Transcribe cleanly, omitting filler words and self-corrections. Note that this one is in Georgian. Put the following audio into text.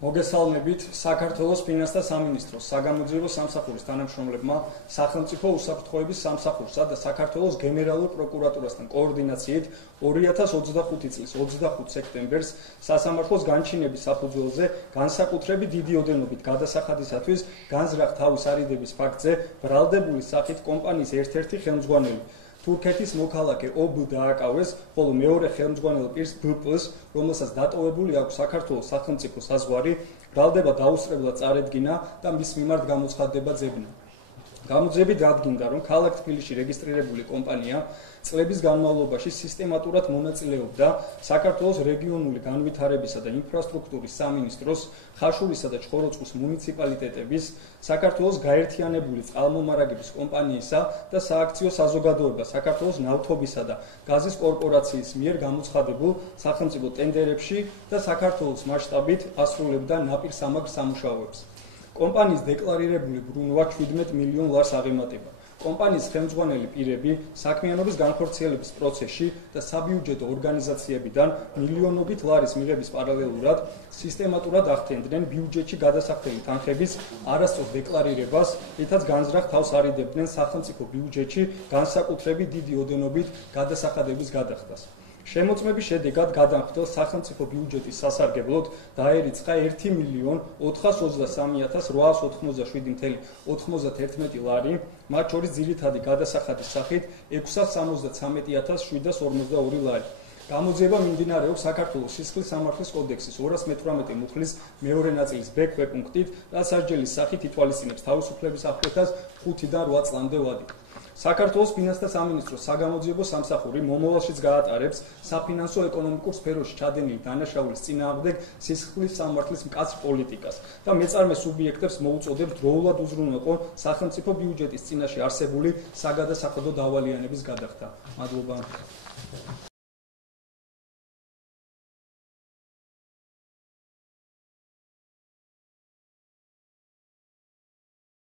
მოგესალმებით საქართველოს ფინანსთა სამინისტროს საგამოძიებო სამსახურის თანამშრომლებმა სახელმწიფო უსაფრთხოების სამსახურსა და საქართველოს გენერალურ პროკურატურასთან კოორდინაციით 2025 წლის 25 სექტემბერს სასამართლოს განჩინების საფუძველზე განსაკუთრებით დიდი ოდენობით გადასახადისათვის განზრახ თავის არიდების ფაქტზე ბრალდებული სახით კომპანიის ერთ-ერთი ხელმძღვანელი თურქეთის მოქალაქე ობ დააკავეს, ხოლო მეორე ხელმძღვანელ პირს ბპ-ს, რომელსაც დატოვებული აქვს საქართველოს სახელმწიფო საზღვარი, ბრალდება დაუსწრებლად წარედგინა და მის მიმართ გამოცხადდება ძებნა. გამოძიებით დადგინდა, რომ ქალაქ თბილისში რეგისტრირებული კომპანია წლების განმავლობაში სისტემატურად მონაწილეობდა საქართველოს რეგიონული განვითარებისა და ინფრასტრუქტურის სამინისტროს, ხაშურისა და ჩხოროწყუს მუნიციპალიტეტების, საქართველოს გაერთიანებული წყალმომარაგების კომპანიისა და სააქციო საზოგადოება საქართველოს ნავთობისა და გაზის კორპორაციის მიერ გამოცხადებულ სახელმწიფო ტენდერებში და საქართველოს მასშტაბით ასრულებდა ნაპირსამაგ სამუშაოებს. კომპანიის დეკლარირებული ბრუნვა 17 მილიონ ლარს აღემატება. კომპანიის ხელმძღვანელი პირები საქმიანობის განხორციელების პროცესში და საბიუჯეტო ორგანიზაციებიდან მილიონობით ლარის მიღების პარალელურად სისტემატურად ახდენდნენ ბიუჯეტში გადასახდელი თანხების არასწორ დეკლარირებას, რითაც განზრახ თავს არიდებდნენ სახელმწიფო ბიუჯეტში განსაკუთრებით დიდი ოდენობით გადასახადების გადახდას. შემოწმების შედეგად გადამხდელ სახელმწიფო ბიუჯეტის სასარგებლოდ დაერიცხა 1,423,897,91 ლარი, მათ შორის ძირითადი გადასახადის სახით 673,742 ლარი. გამოძიება მიმდინარეობს საქართველოს სისხლის სამართლის კოდექსის 218 მუხლის მეორე ნაწილის ბ ქვეპუნქტით, რაც სასჯელის სახით ითვალისწინებს თავისუფლების აღკვეთას 5-დან 8 წლამდე ვადით. საქართველოს ფინანსთა სამინისტროს საგამოძიებო სამსახური მომავალშიც გაატარებს საფინანსო ეკონომიკურ სფეროში ჩადენილი დანაშაულის წინააღმდეგ სისხლის სამართლის მკაცრ პოლიტიკას და მეწარმე სუბიექტებს მოუწოდებს დროულად უზრუნველყო სახელმწიფო ბიუჯეტის წინაშე არსებული საგადასახადო დავალიანების გადახდა. მადლობა.